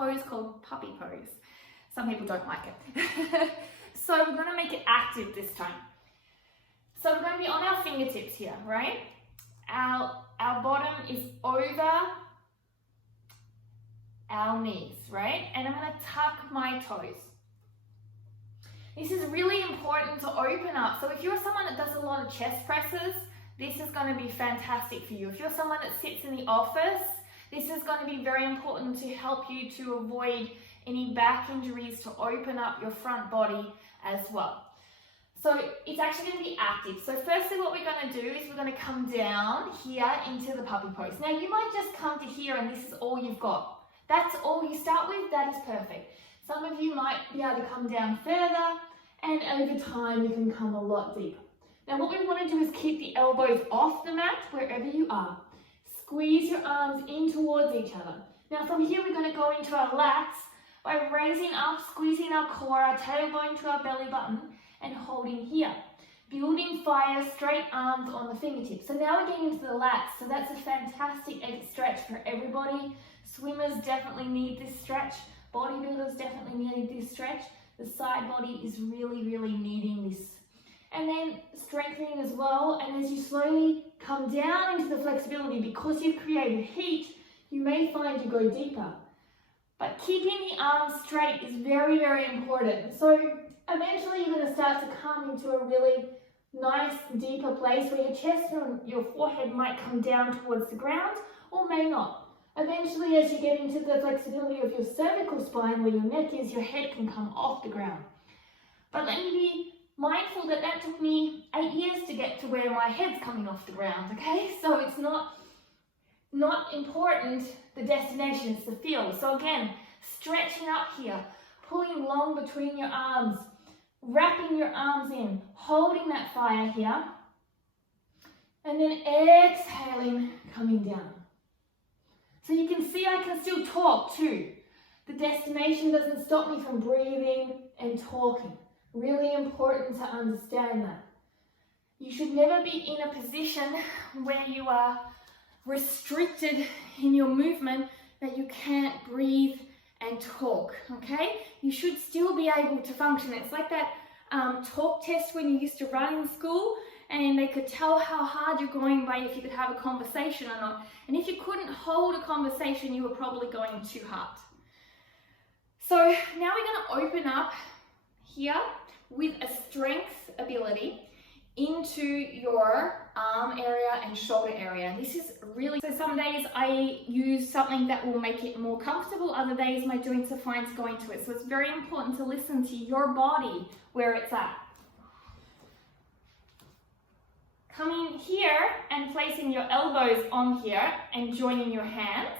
pose called puppy pose. Some people don't like it. So we're going to make it active this time. So we're going to be on our fingertips here, right? Our bottom is over our knees, right? And I'm going to tuck my toes. This is really important to open up. So if you're someone that does a lot of chest presses, this is going to be fantastic for you. If you're someone that sits in the office, this is going to be very important to help you to avoid any back injuries, to open up your front body as well. So it's actually going to be active. So firstly, what we're going to do is we're going to come down here into the puppy pose. Now you might just come to here and this is all you've got. That's all you start with, that is perfect. Some of you might be able to come down further, and over time you can come a lot deeper. Now what we want to do is keep the elbows off the mat wherever you are. Squeeze your arms in towards each other. Now from here we're going to go into our lats by raising up, squeezing our core, our tailbone to our belly button, and holding here. Building fire, straight arms on the fingertips. So now we're getting into the lats, so that's a fantastic stretch for everybody. Swimmers definitely need this stretch. Bodybuilders definitely need this stretch. The side body is really, really needing this. And then strengthening as well. And as you slowly come down into the flexibility, because you've created heat, you may find you go deeper. But keeping the arms straight is very, very important. So eventually you're going to start to come into a really nice, deeper place where your chest and your forehead might come down towards the ground or may not. Eventually, as you get into the flexibility of your cervical spine, where your neck is, your head can come off the ground. But let me be mindful that that took me 8 years to get to where my head's coming off the ground, okay? So it's not important, the destination, it's the feel. So again, stretching up here, pulling long between your arms, wrapping your arms in, holding that fire here, and then exhaling, coming down. So you can see I can still talk too. The destination doesn't stop me from breathing and talking. Really important to understand that. You should never be in a position where you are restricted in your movement that you can't breathe and talk, okay? You should still be able to function. It's like that talk test when you used to run in school, and they could tell how hard you're going by if you could have a conversation or not. And if you couldn't hold a conversation, you were probably going too hard. So now we're going to open up here with a strength ability into your arm area and shoulder area. This is really, so some days I use something that will make it more comfortable, other days my joints are fine to go into it. So it's very important to listen to your body where it's at. Coming here and placing your elbows on here and joining your hands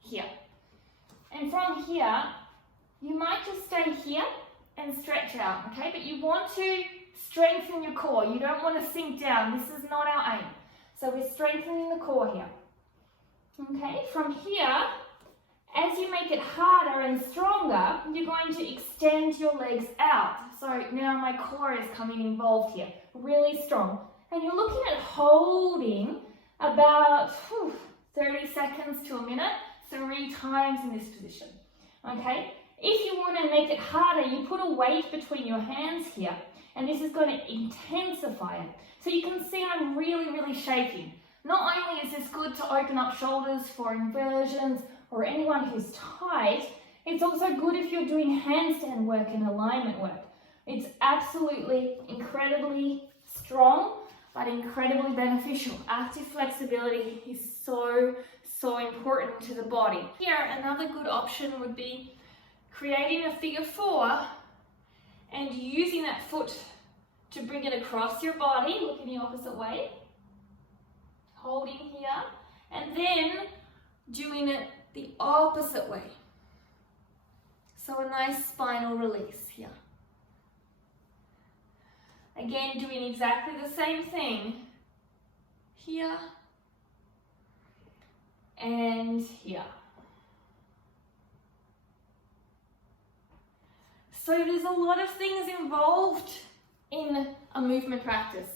here. And from here, you might just stay here and stretch out, okay? But you want to strengthen your core. You don't want to sink down. This is not our aim. So we're strengthening the core here. Okay, from here, as you make it harder and stronger, you're going to extend your legs out. So now my core is coming involved here, really strong. And you're looking at holding about 30 seconds to a minute, 3 times in this position, okay? If you want to make it harder, you put a weight between your hands here, and this is going to intensify it. So you can see I'm really, really shaking. Not only is this good to open up shoulders for inversions or anyone who's tight, it's also good if you're doing handstand work and alignment work. It's absolutely incredibly strong, but incredibly beneficial. Active flexibility is so, so important to the body. Here, another good option would be creating a figure 4 and using that foot to bring it across your body, looking the opposite way, holding here, and then doing it the opposite way. So a nice spinal release here. Again, doing exactly the same thing here and here. So there's a lot of things involved in a movement practice.